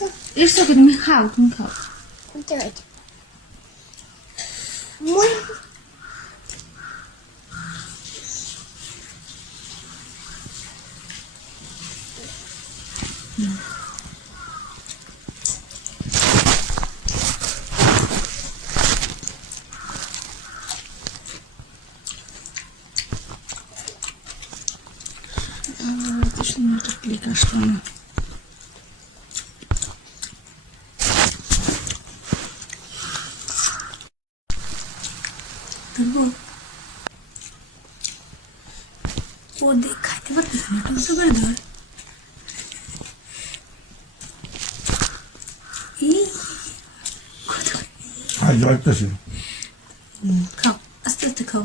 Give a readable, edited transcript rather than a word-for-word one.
It's okay, তুমি খাও, তুমি খাও। এত সুন্দর একটা ক্লিক আসলো না। ও দেখ খাইতে পারতেছে না, টুসু করে ধর। খাও, আস্তে আস্তে খাও।